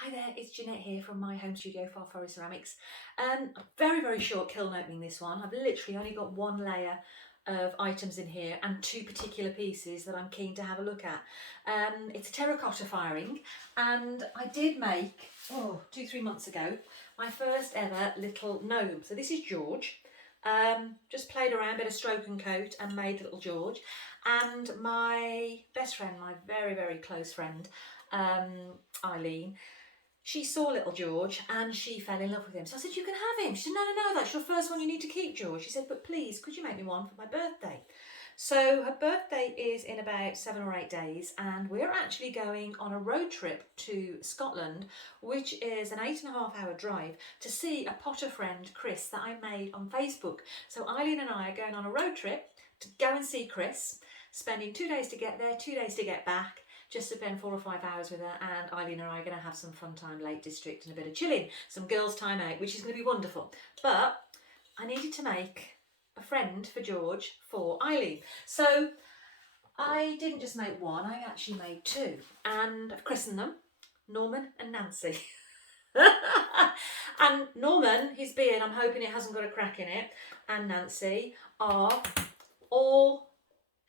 Hi there, it's Jeanette here from my home studio, Far Forest Ceramics. A very, very short kiln opening this one. I've literally only got one layer of items in here and two particular pieces that I'm keen to have a look at. It's a terracotta firing, and I did make, 2-3 months ago, my first ever little gnome. So this is George. Just played around, bit of stroke and coat, and made little George. And my best friend, my very, very close friend, Eileen, she saw little George and she fell in love with him. So I said, you can have him. She said, no, no, no, that's your first one, you need to keep, George. She said, but please, could you make me one for my birthday? So her birthday is in about 7 or 8 days, and we're actually going on a road trip to Scotland, which is an 8.5-hour drive, to see a potter friend, Chris, that I made on Facebook. So Eileen and I are going on a road trip to go and see Chris, spending 2 days to get there, 2 days to get back, just to spend 4 or 5 hours with her, and Eileen and I are going to have some fun time, Lake District, and a bit of chilling, some girls' time out, which is going to be wonderful. But I needed to make a friend for George for Eileen. So I didn't just make one, I actually made two, and I've christened them Norman and Nancy. And Norman, his beard, I'm hoping it hasn't got a crack in it, and Nancy are all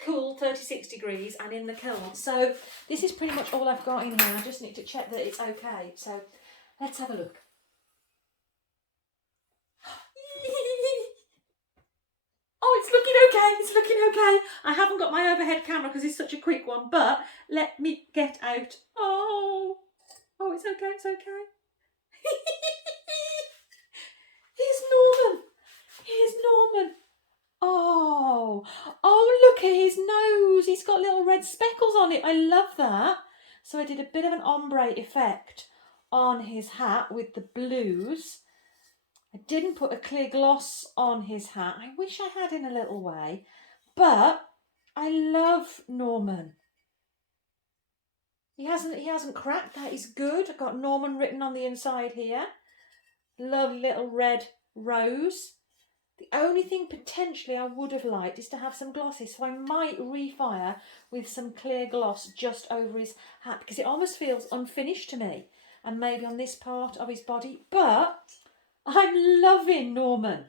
cool 36 degrees and in the kiln. So this is pretty much all I've got in here. I just need to check that it's okay. So let's have a look. Oh, it's looking okay, it's looking okay. I haven't got my overhead camera because it's such a quick one, but let me get out. Oh, it's okay, it's okay. Here's Norman. Here's Norman. Oh, look at his nose. He's got little red speckles on it. I love that. So I did a bit of an ombre effect on his hat with the blues. I didn't put a clear gloss on his hat. I wish I had in a little way, but I love Norman. He hasn't cracked. That is good. I've got Norman written on the inside here. Lovely little red rose. The only thing potentially I would have liked is to have some glosses, so I might refire with some clear gloss just over his hat, because it almost feels unfinished to me, and maybe on this part of his body. But I'm loving Norman.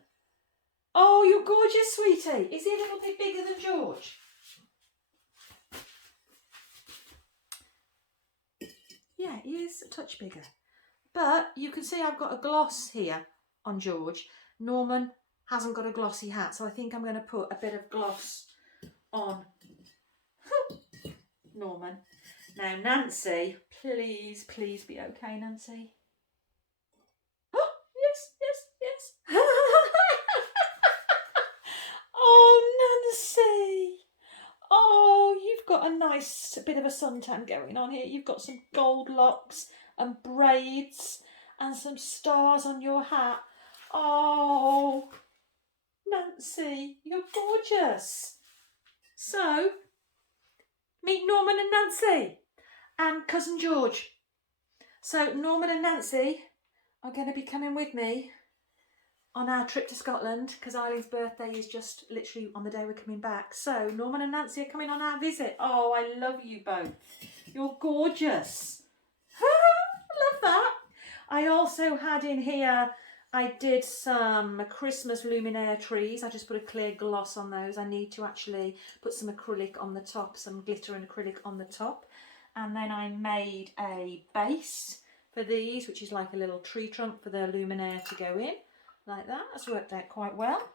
Oh, you're gorgeous, sweetie. Is he a little bit bigger than George? Yeah, he is a touch bigger. But you can see I've got a gloss here on George. Norman hasn't got a glossy hat, so I think I'm going to put a bit of gloss on Norman. Now, Nancy, please, please be okay, Nancy. Oh, yes, yes, yes. Oh, Nancy. Oh, you've got a nice bit of a suntan going on here. You've got some gold locks and braids and some stars on your hat. Oh, Nancy, you're gorgeous. So, meet Norman and Nancy and cousin George. So Norman and Nancy are going to be coming with me on our trip to Scotland, because Eileen's birthday is just literally on the day we're coming back. So Norman and Nancy are coming on our visit. Oh, I love you both. You're gorgeous. I love that. I also had in here, I did some Christmas luminaire trees. I just put a clear gloss on those. I need to actually put some acrylic on the top, some glitter and acrylic on the top. And then I made a base for these, which is like a little tree trunk for the luminaire to go in, like that. That's worked out quite well,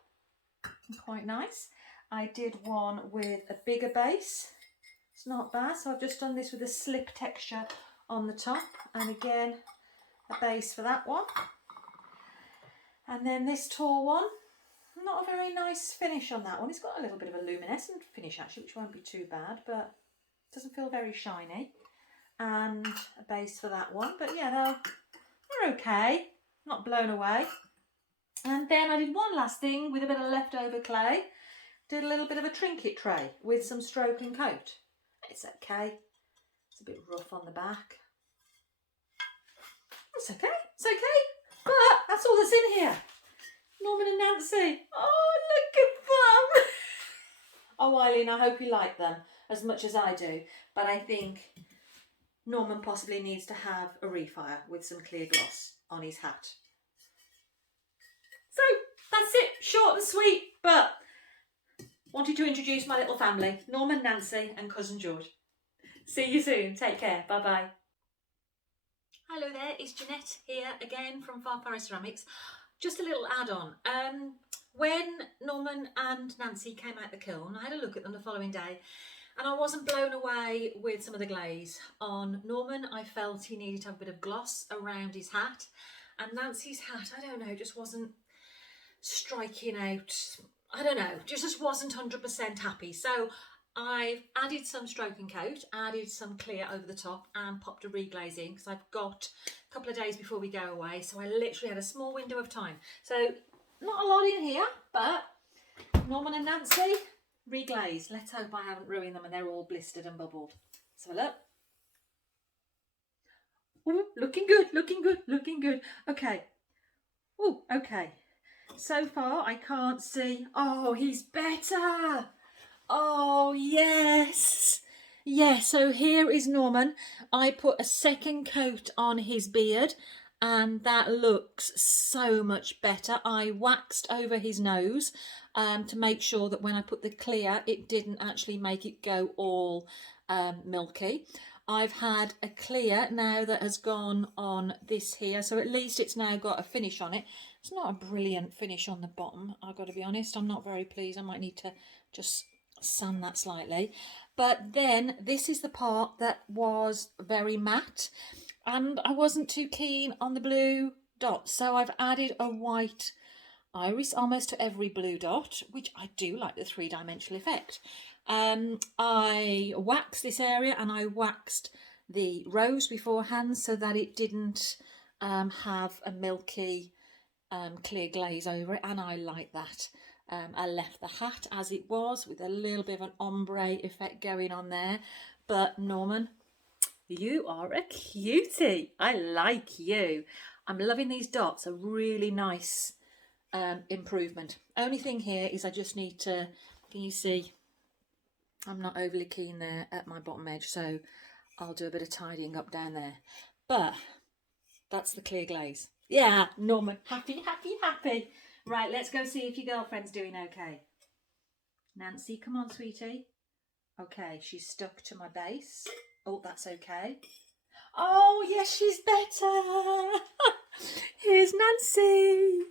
quite nice. I did one with a bigger base. It's not bad. So I've just done this with a slip texture on the top, and again, a base for that one. And then this tall one, not a very nice finish on that one. It's got a little bit of a luminescent finish actually, which won't be too bad, but it doesn't feel very shiny. And a base for that one. But yeah, they're okay, not blown away. And then I did one last thing with a bit of leftover clay. Did a little bit of a trinket tray with some stroke and coat. It's okay. It's a bit rough on the back. It's okay, it's okay. But that's all that's in here. Norman and Nancy. Oh, look at them. Oh, Eileen, I hope you like them as much as I do. But I think Norman possibly needs to have a refire with some clear gloss on his hat. So that's it, short and sweet, but wanted to introduce my little family, Norman, Nancy and cousin George. See you soon, take care, bye bye. Hello there, it's Jeanette here again from Far Forest Ceramics. Just a little add-on. When Norman and Nancy came out the kiln, I had a look at them the following day and I wasn't blown away with some of the glaze. On Norman, I felt he needed to have a bit of gloss around his hat, and Nancy's hat, I don't know, just wasn't striking out. I don't know, just wasn't 100% happy. So I've added some Stroke and Coat, added some clear over the top and popped a reglaze in because I've got a couple of days before we go away, so I literally had a small window of time. So not a lot in here, but Norman and Nancy, reglaze. Let's hope I haven't ruined them and they're all blistered and bubbled. So look. Ooh, looking good, looking good, looking good. Okay. Oh, okay. So far I can't see. Oh, he's better. Oh, yes. Yeah, so here is Norman. I put a second coat on his beard and that looks so much better. I waxed over his nose to make sure that when I put the clear, it didn't actually make it go all milky. I've had a clear now that has gone on this here, so at least it's now got a finish on it. It's not a brilliant finish on the bottom, I've got to be honest. I'm not very pleased. I might need to just sand that slightly. But then this is the part that was very matte and I wasn't too keen on the blue dots, so I've added a white iris almost to every blue dot, which I do like the three-dimensional effect. I waxed this area and I waxed the rose beforehand so that it didn't have a milky clear glaze over it, and I like that. I left the hat as it was with a little bit of an ombre effect going on there. But Norman, you are a cutie. I like you. I'm loving these dots, a really nice improvement. Only thing here is I just need to, can you see, I'm not overly keen there at my bottom edge, so I'll do a bit of tidying up down there. But that's the clear glaze. Yeah, Norman, happy, happy, happy. Right, let's go see if your girlfriend's doing okay. Nancy, come on, sweetie. Okay, she's stuck to my base. Oh, that's okay. Oh, yes, she's better. Here's Nancy.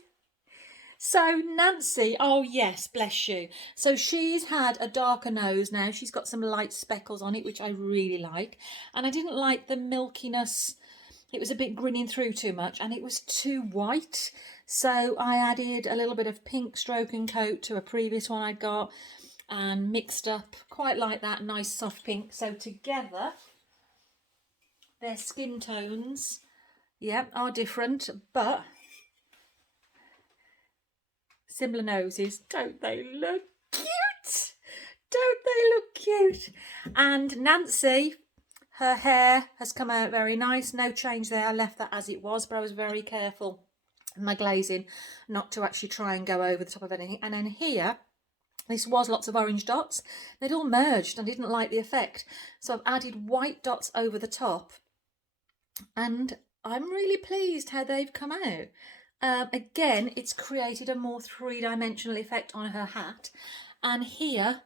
So Nancy, oh yes, bless you. So she's had a darker nose now. She's got some light speckles on it, which I really like. And I didn't like the milkiness. It was a bit grinning through too much and it was too white. So I added a little bit of pink Stroke and Coat to a previous one I got and mixed up quite like that nice soft pink. So together, their skin tones, yeah, are different, but similar noses. Don't they look cute? Don't they look cute? And Nancy, her hair has come out very nice. No change there. I left that as it was, but I was very careful in my glazing not to actually try and go over the top of anything. And then here, this was lots of orange dots. They'd all merged and didn't like the effect. So I've added white dots over the top. And I'm really pleased how they've come out. Again, it's created a more three-dimensional effect on her hat. And here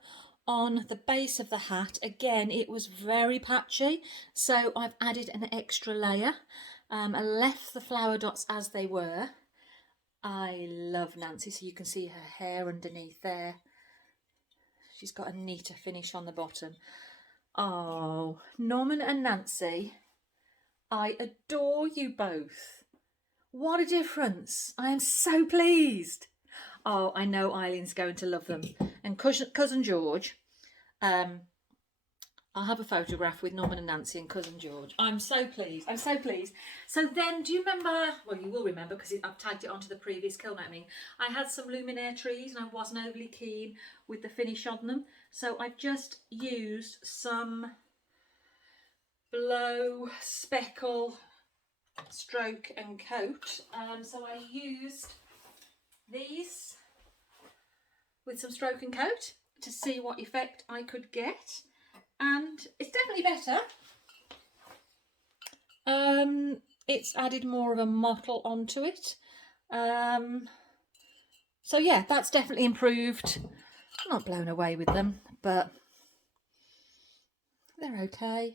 on the base of the hat, again, it was very patchy. So I've added an extra layer. I left the flower dots as they were. I love Nancy, so you can see her hair underneath there. She's got a neater finish on the bottom. Oh, Norman and Nancy, I adore you both. What a difference. I am so pleased. Oh, I know Eileen's going to love them. And cousin George, I'll have a photograph with Norman and Nancy and cousin George. I'm so pleased. I'm so pleased. So then, do you remember, well, you will remember because I've tagged it onto the previous kiln opening. I had some luminaire trees and I wasn't overly keen with the finish on them. So I've just used some blow speckle Stroke and Coat. So I used these with some Stroke and Coat to see what effect I could get, and it's definitely better. it's added more of a mottle onto it. So yeah, that's definitely improved. I'm not blown away with them, but they're okay.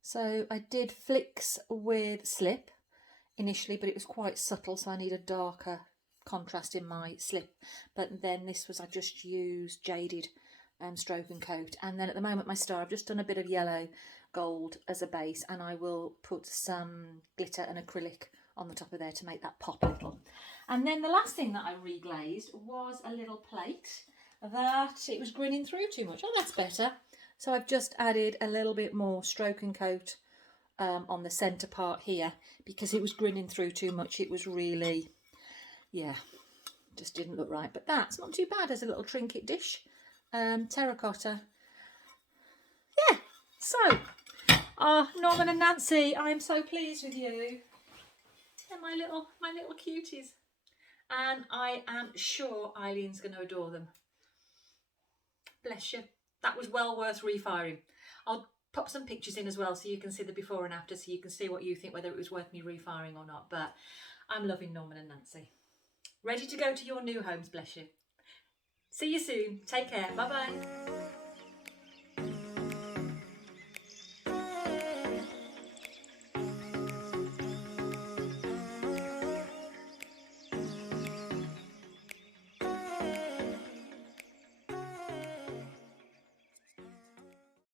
So I did flicks with slip initially, but it was quite subtle, so I need a darker contrast in my slip. But then this was, I just used jaded stroke and coat. And then at the moment my star, I've just done a bit of yellow gold as a base, and I will put some glitter and acrylic on the top of there to make that pop a little. And then the last thing that I reglazed was a little plate that it was grinning through too much. Oh, that's better. So I've just added a little bit more stroke and coat on the centre part here, because it was grinning through too much. It was really, yeah, just didn't look right. But that's not too bad as a little trinket dish. Terracotta. Yeah, so, Norman and Nancy, I am so pleased with you. They're my little cuties. And I am sure Eileen's going to adore them. Bless you. That was well worth refiring. I'll pop some pictures in as well so you can see the before and after, so you can see what you think, whether it was worth me refiring or not. But I'm loving Norman and Nancy. Ready to go to your new homes, bless you. See you soon. Take care. Bye-bye.